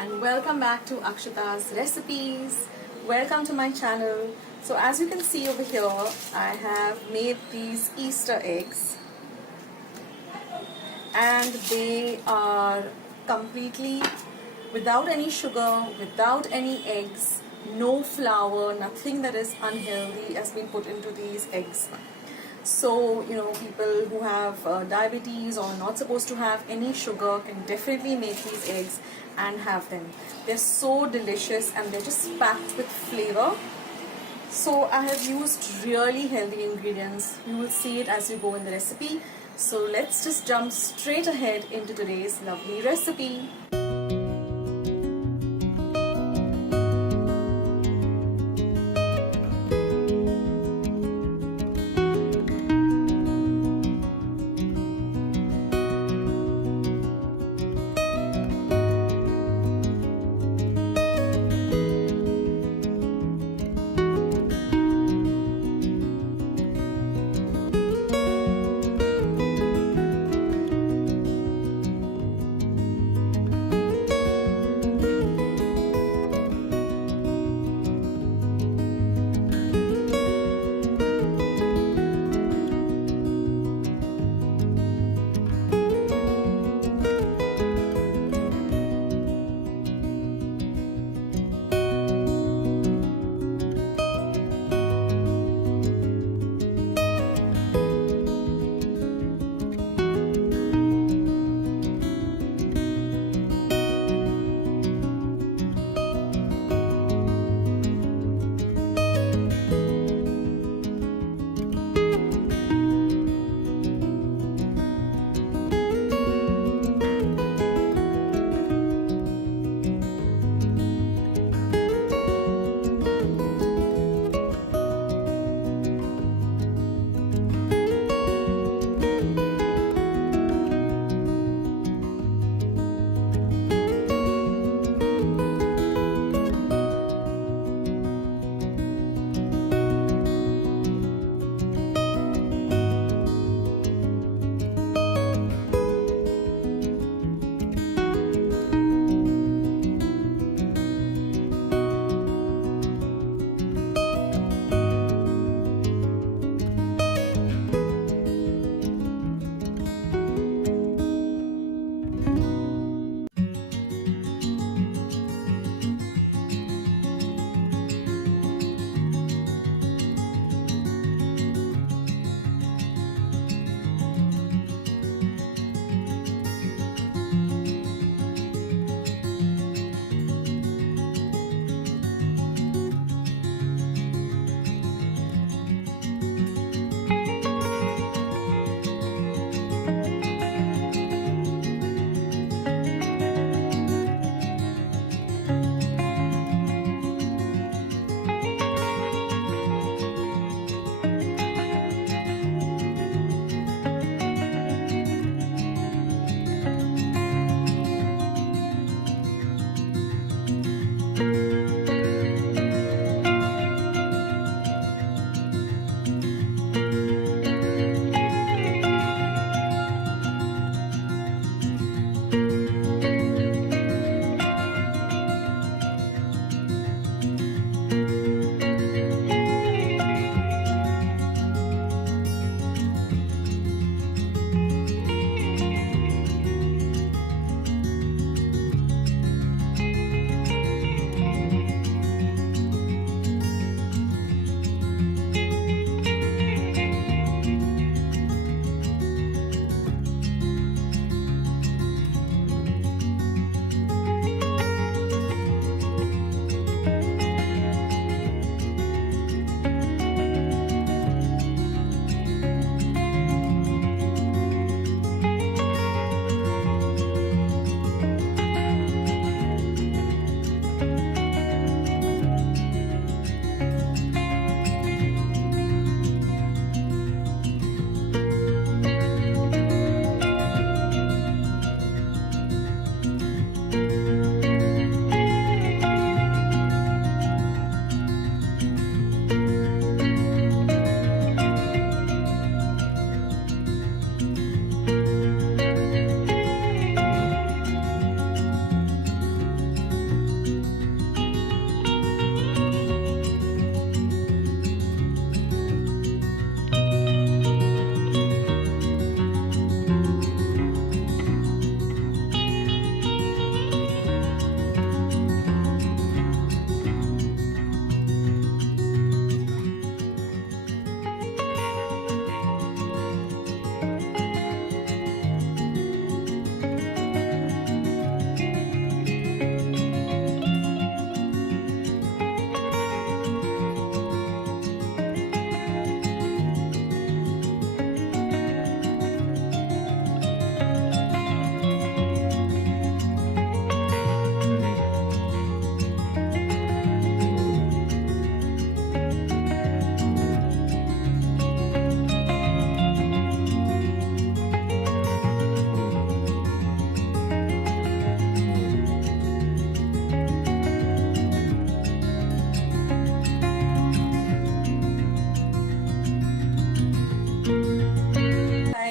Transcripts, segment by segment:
and welcome back to Akshata's recipes. Welcome to my channel. So as you can see over here, I have made these Easter eggs and they are completely without any sugar, without any eggs, no flour, nothing that is unhealthy has been put into these eggs. So, people who have diabetes or not supposed to have any sugar can definitely make these eggs and have them. They're so delicious and they're just packed with flavor. So I have used really healthy ingredients. You will see it as you go in the recipe. So let's just jump straight ahead into today's lovely recipe.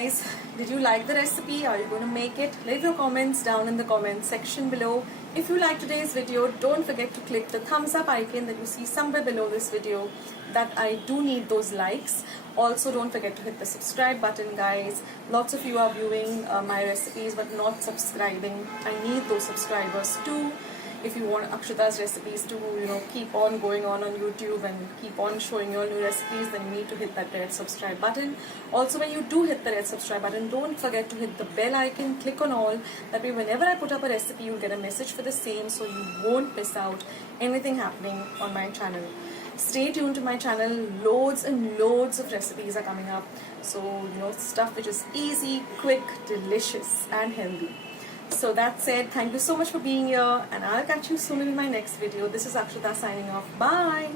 guys, did you like the recipe? Are you going to make it? Leave your comments down in the comment section below. If you like today's video, don't forget to click the thumbs up icon that you see somewhere below this video. That I do need those likes. Also, don't forget to hit the subscribe button, guys. Lots of you are viewing my recipes but not subscribing. I need those subscribers too. If you want Akshita's recipes to, keep on going on YouTube and keep on showing your new recipes, then you need to hit that red subscribe button. Also, when you do hit the red subscribe button, don't forget to hit the bell icon, click on all. That way, whenever I put up a recipe, you'll get a message for the same, so you won't miss out anything happening on my channel. Stay tuned to my channel. Loads and loads of recipes are coming up. So, stuff which is easy, quick, delicious, and healthy. So that said, thank you so much for being here, and I'll catch you soon in my next video. This is Akshita signing off. Bye!